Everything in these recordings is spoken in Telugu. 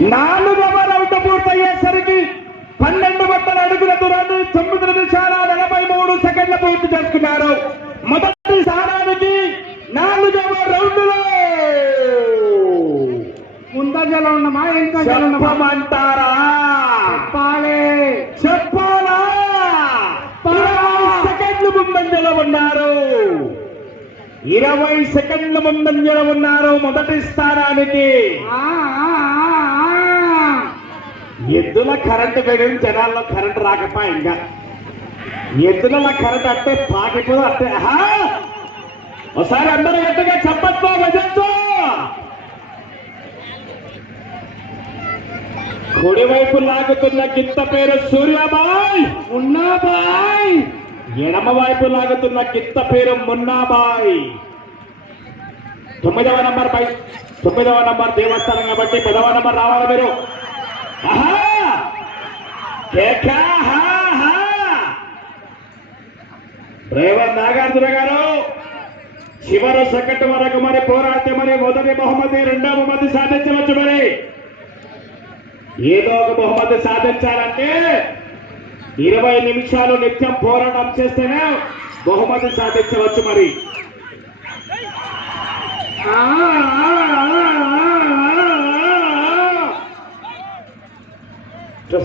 నాలుగవ రౌండ్ పూర్తయ్యేసరికి పన్నెండు వందల అడుగుల దూరాన్ని తొమ్మిది నిమిషాల నలభై మూడు సెకండ్ల పూర్తి చేసుకున్నారు. మొదటి స్థానానికి నాలుగవ రౌండ్లో ముందంజలో ఉన్నామా? ఉన్నారు. ఇరవై సెకండ్ల ముందంజలో ఉన్నారు మొదటి స్థానానికి. ఎద్దుల కరెంటు వేయడం జనాల్లో కరెంటు రాకపోయా ఇంకా? ఎద్దుల కరెంట్ అంటే పాకిపోదు అంటే! ఒకసారి అందరూ గట్టిగా చెప్పచ్చు గజచ్చు కుడివైపు లాగుతున్న గిత్త పేరు సూర్యాబాయ్! ఉన్నాబాయ్ ఎడమ వైపు లాగుతున్న గిత్త పేరు మున్నాబాయ్! తొమ్మిదవ నంబర్ పై తొమ్మిదవ నంబర్ దేవస్థానం కాబట్టి పదవ నంబర్ రావాలి మీరు! కేకా! డ్రైవర్ నాగార్జున గారు చివరి సెకండ్ వరకు మరి పోరాటం మరి మొదటి బహుమతి రెండవ బహుమతి సాధించవచ్చు మరి ఏదో ఒక బహుమతి సాధించాలంటే ఇరవై నిమిషాలు నిత్యం పోరాటం చేస్తేనే బహుమతి సాధించవచ్చు మరి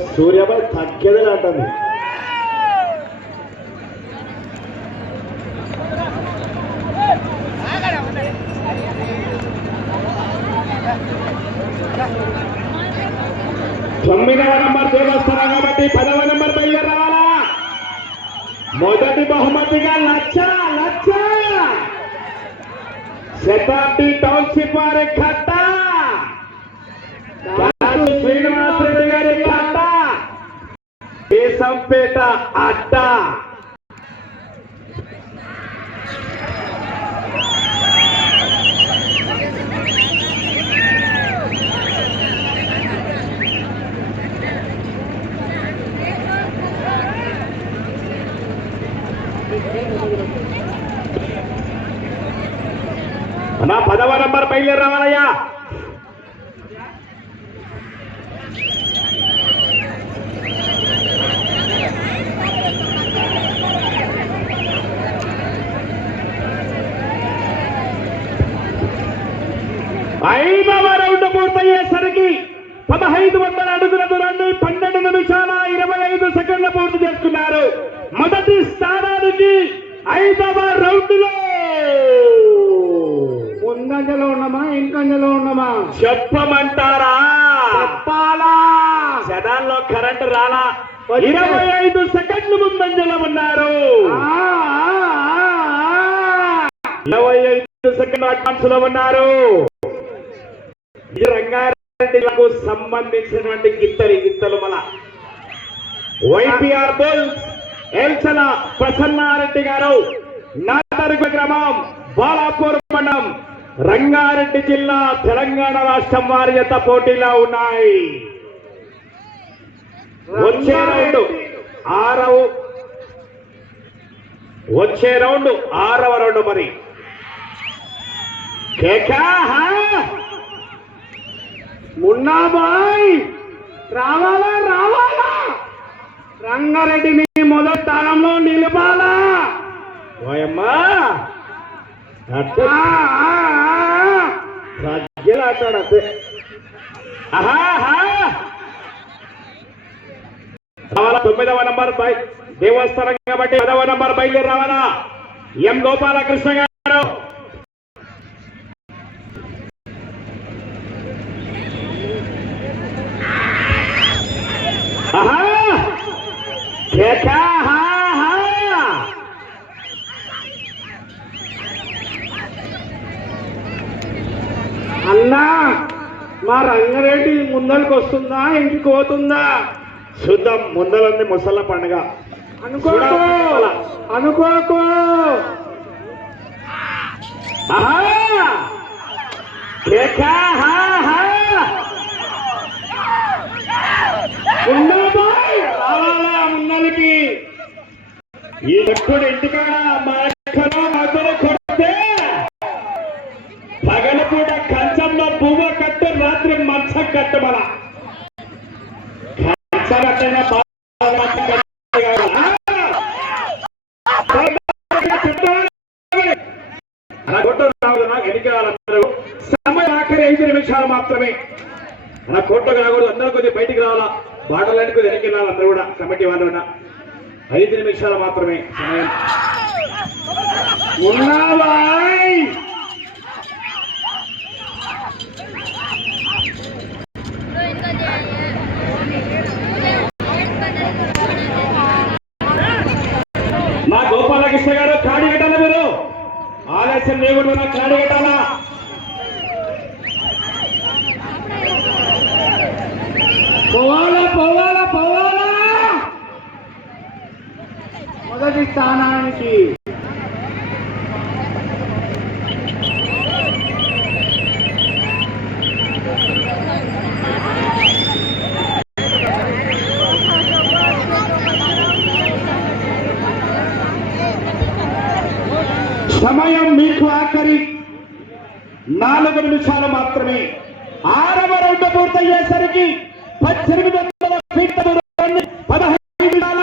సూర్యబాయ్ తగ్గేదే అంటుంది తొమ్మిదవ నంబర్ దేవస్థానం కాబట్టి పదవ నంబర్ బయలుదేరి రావాలా మొదటి బహుమతిగా లక్ష లక్ష శతాబ్ది టౌన్షిప్ వారి ఖట్ట రాజు శ్రీనివాస్ రెడ్డి గారి ఖట్ట దేశంపేట అడ్డ నా పదవ నంబర్ బయలుదేరి రావాలయ్యా ఐదవ రౌండ్ పూర్తయ్యేసరికి పదహైదు వందల అడుగుల దూరాన్ని పన్నెండు నిమిషాల ఇరవై ఐదు సెకండ్ల పూర్తి చేసుకున్నారు. మొదటి స్థానానికి ఐదవ రౌండ్లో ముందంజలో ఉన్నామా? ఇంకంజలో ఉన్నామా? చెప్పమంటారా? చెప్పాలా? జనాల్లో కరెంటు రాలా? ఇరవై ఐదు సెకండ్లు ముందంజలో ఉన్నారు. ఇరవై ఐదు సెకండ్ అడ్వాన్స్లో ఉన్నారు ఇది రంగారెడ్డిలకు సంబంధించినటువంటి గిత్తరి గిత్తలు మన వైపిఆర్ బుల్స్ ఎల్సల ప్రసన్నారెడ్డి గారు నాటరుగ గ్రామం బాలాపూర్ మండలం రంగారెడ్డి జిల్లా తెలంగాణ రాష్ట్రం వారి జత పోటీలో ఉన్నాయి వచ్చే రౌండ్ ఆరవ వచ్చే రౌండ్ ఆరవ రౌండ్ మరి కేకా హా? మున్నాబాయ్ రావాలా రావాలా? రంగారెడ్డిని మొదటి స్థానంలో నిలబాలా? ఓయమ్మా! అట్టే ఆ, ఆహా, రావాలా? తొమ్మిదవ నంబర్ బై దేవస్థానం కాబట్టి పదవ నంబర్ బయలుదేరి రావాలా? ఎం గోపాలకృష్ణ గారు ఆహా కేకా హా హా అన్నా మా రంగారెడ్డి ముందరికి వస్తుందా ఇంటికి పోతుందా చూద్దాం ముందలుంది ముసళ్ళ పండుగ. అనుకోకు? అనుకోకు. ముందరికి ఈ ఎప్పుడు ఇంటికాడ మా ఎక్కడో మధ్యలో కొడితే పగలపూట కంచంలో పువ్వ కట్టు రాత్రి మంచ కట్టు సమయం ఆఖరి ఐదు నిమిషాలు మాత్రమే అలా కోట్లు కాకూడదు అందరూ కొద్దిగా బయటికి రావాలా బాటలాంటి కొద్దిగా వెనక్కి వెళ్ళాలి అందరూ కూడా కమిటీ వాళ్ళు కూడా ఐదు నిమిషాలు మాత్రమే సమయం ఉన్నావా మా గోపాలకృష్ణ గారు కాడి కట్టాలా మీరు ఆలస్యం దేవుడు నాకు కట్టాలా పోవాలా పోవాలా పోవాలా? మొదటి స్థానానికి సమయం మీకు ఆఖరి నాలుగు నిమిషాలు మాత్రమే ఆరవ రౌండ్ పూర్తయ్యేసరికి పద్దెనిమిది వందల ఫీట్ల దూరాన్ని పదహైదు వేల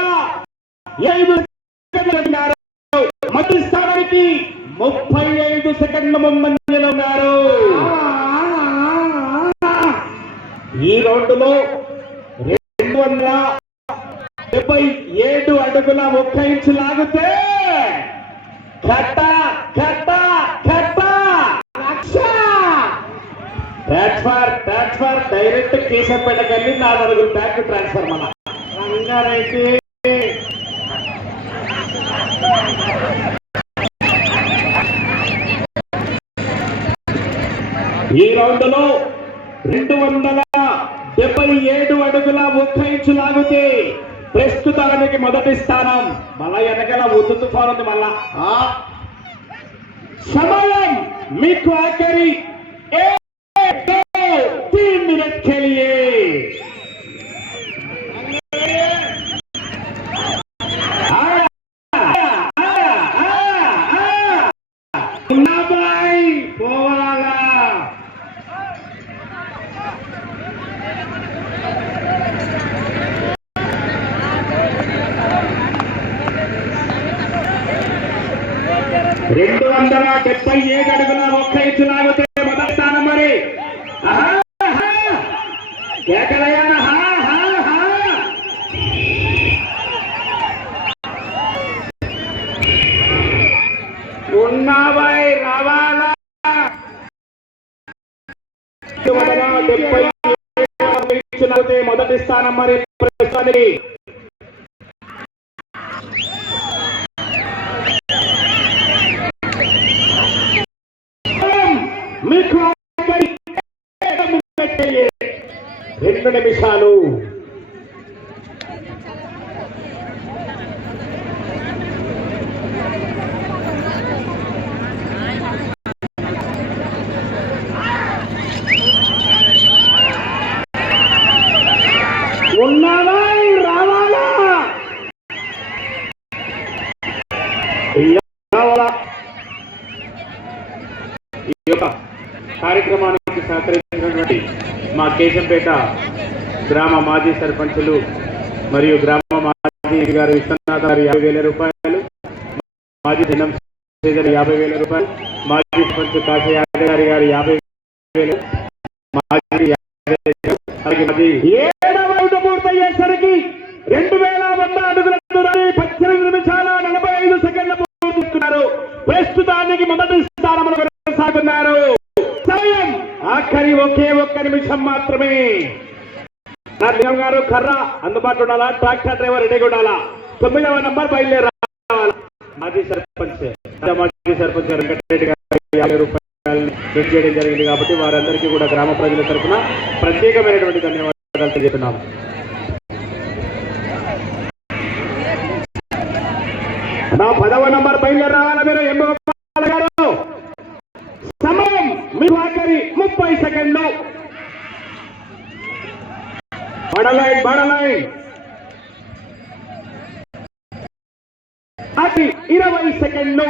ఐదు సెకండ్లు ఉన్నారు మొదటి స్థానానికి ముప్పై ఐదు సెకండ్ల ముందంజలో ఉన్నారు ఈ రౌండ్లో రెండు వందల డెబ్బై ఏడు అడుగుల ముప్పై ఇంచు లాగితే కట్ట కట్ట కట్ట. లక్ష ట్రాన్స్ఫర్ ట్రాన్స్ఫర్ డైరెక్ట్ కేశంపేటకి వెళ్ళి నాలుగు అడుగులు బ్యాక్ ట్రాన్స్ఫర్ మన రంగారెడ్డి. ఈ రౌండ్ లో రెండు వందల డెబ్బై ఏడు అడుగుల ఒక్క ఇంచు లాగితే ప్రస్తుతానికి మొదటి స్థానం మళ్ళా వెనకాల ఉద్దు తుఫాన్ ఉంది మళ్ళా ఆ. సమయం మీకు ఆఖరి एक, दो, तीन मिनट के लिए आया, आया, आया, आया, వందల డెబ్బై ఏడు అడుగుల ఒక్క ఇచ్చు లాగితే మొదటి స్థానం మరి. ఆహా, రావాలా డెబ్బై మొదటి స్థానం మరి ప్రస్తుతానికి. మీకు రెండు నిమిషాలు ఉన్నాబాయ్ రావాలా రావాలా? ఈ యొక్క కార్యక్రమానికి సహకరించినటువంటి మా కేశంపేట గ్రామ మాజీ సర్పంచులు మరియు గ్రామ మాజీ గారు విశ్వనాథ్ గారు యాభై వేల రూపాయలు మాజీ దినం శ్రీధర్ యాభై వేల రూపాయలు మాజీ సర్పంచ్ కాశీ యాదవ్ గారి గారు యాభై వేలు మాజీ యాభై అలాగే మాజీ పూర్తయ్యేసరికి రెండు వేల వంద అడుగుల దూరాన్ని పద్దెనిమిది నిమిషాల నలభై ఐదు సెకండ్ల పూర్తిస్తున్నారు ప్రస్తుతానికి మొదటి స్థానంలో కొనసాగుతున్నారు సమయం ఆఖరి ఒకే దేశం మాత్రమే. నా గారు కర్ర అందుబాటులో ఉండాలా? ట్రాక్టర్ డ్రైవర్ రెడీగా ఉండాలా? తొమ్మిదవ నంబర్ బయలుదేరా మాజీ సర్పంచ్. మాజీ సర్పంచ్ వెంకటరెడ్డి గారు యాభై రూపాయలు పెట్టి చేయడం జరిగింది కాబట్టి వారందరికీ కూడా గ్రామ ప్రజల తరఫున ప్రత్యేకమైనటువంటి ధన్యవాదాలు తెలియజేస్తున్నాము. నా పదవ నంబర్ బయలుదేరి రావాలా మీరు? ఎం గారు? సమయం మీ ఆఖరి ముప్పై సెకండ్లు. బడలైన్ బడలైన్ అది ఇరవై సెకండ్లు.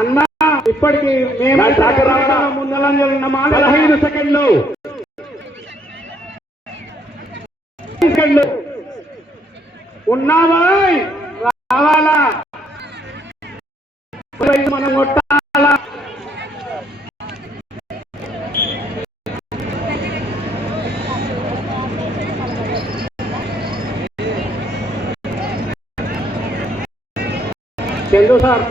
అన్నా ఇప్పటికి మేము? ముందలంజలు ఉన్నామా పదహైదు సెకండ్లు. సెకండ్లు. ఉన్నాబాయ్ చందు సార్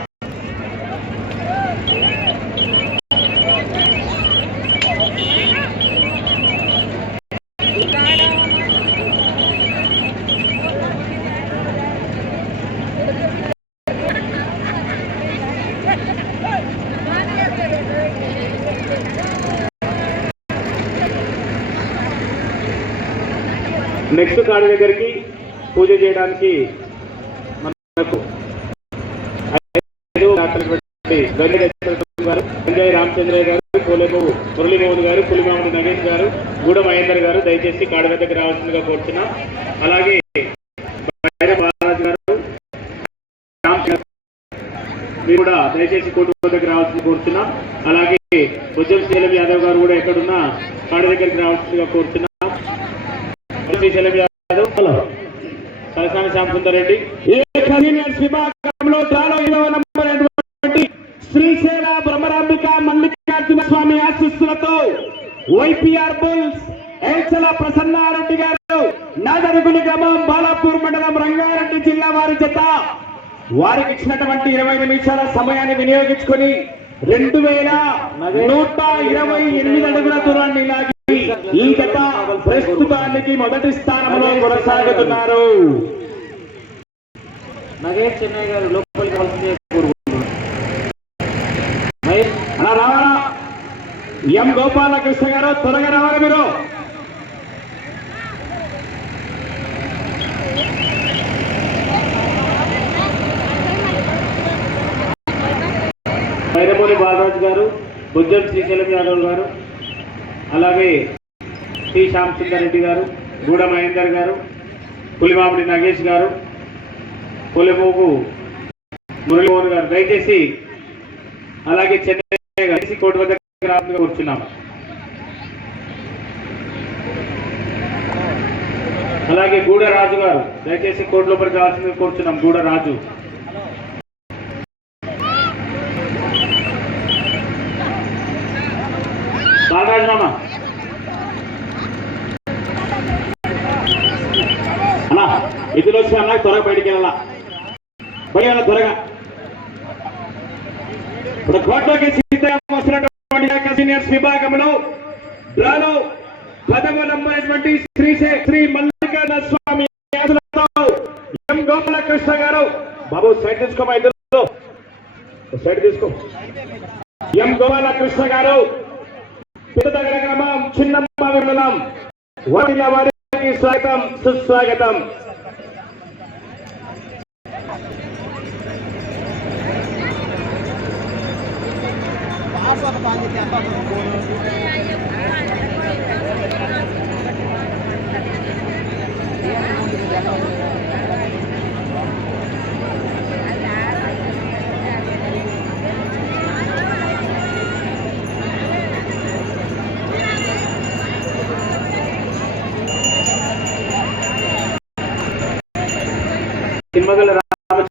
నెక్స్ట్ కాడి దగ్గరికి పూజ చేయడానికి మనకు ఐదు డాక్టర్టువంటి గండి గారు సంజయ్ రామచంద్రయ్య గారు కోలేపు మురళీమోహన్ గారు పులిమామిడి నగేష్ గారు గూడ మహేందర్ గారు దయచేసి కాడి వద్దకు రావాల్సిందిగా కోరుతున్నాం అలాగే బైరం బాలాజీ గారు రామచంద్ర మీరు కూడా దయచేసి కోర్టు వద్దకు రావాల్సింది కోరుతున్నాం అలాగే ఉద్యమ శీలం యాదవ్ గారు కూడా ఎక్కడున్నా కాడి దగ్గరికి రావాల్సిందిగా కోరుతున్నాం శ్రీశైలం యాదవ్ రెడ్డి. కన్వీనియన్స్ విభాగంలో చాలా బ్రహ్మరాంబిక మల్లికార్జున స్వామి ఆశీస్సులతో వైపీఆర్ బుల్స్ ఏచల ప్రసన్నారెడ్డి గారు నాదరుగుని గ్రామం బాలాపూర్ మండలం రంగారెడ్డి జిల్లా వారి జత. వారికి ఇచ్చినటువంటి ఇరవై నిమిషాల సమయాన్ని వినియోగించుకొని రెండు వేల నూట ఇరవై ఎనిమిది అడుగుల దూరాన్ని లాగి ఈ జత ప్రస్తుతానికి మొదటి స్థానంలో కొనసాగుతున్నారు. నగేష్ చెన్నై గారు లోపలికి ఎం గోపాలకృష్ణ గారు త్వరగా రావాలి మీరు. వైరమూలి బాలరాజు గారు బుజ్జం శ్రీశైలం యాదవ్ గారు అలాగే టి శ్యామసుందర్ రెడ్డి గారు గూడ మహేందర్ గారు పులిమామిడి నగేష్ గారు పులిమూపు మురళీమోహన్ గారు. దయచేసి అలాగే చెన్నై కోర్టు వద్ద రావాలని కూర్చున్నాం. అలాగే గూడ రాజు గారు దయచేసి కోర్టు లోపలికి రావాల్సిందిగా కూర్చున్నాం. గూడ రాజు. బాలరాజునామా అన్నా ఇదిలో వచ్చి అన్నా త్వరగా బయటికి వెళ్ళాలా? బయట త్వరగా? ఇప్పుడు కోర్టులోకి సిద్ధంగా వస్తున్నట్టు సీనియర్స్ విభాగంలో డ్రాలో పదవ నంబర్ శ్రీ శ్రీ మల్లికార్జున స్వామి ఎం గోపాలకృష్ణ గారు. బాబు సైడ్ తీసుకోమా ఇద్దరు సైడ్ తీసుకో. ఎం గోపాలకృష్ణ గారు. పెద్దదగర గ్రామం చిన్నమ్మ విమలం. వారిల వారికి స్వాగతం సుస్వాగతం. తిమ్మగల రామచంద్ర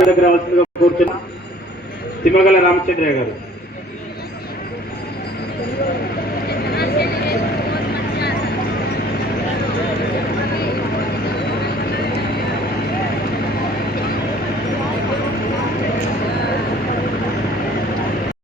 దగ్గర రావాల్సిందిగా కూర్చున్నా తిమ్మగల రామచంద్రయ్య గారు.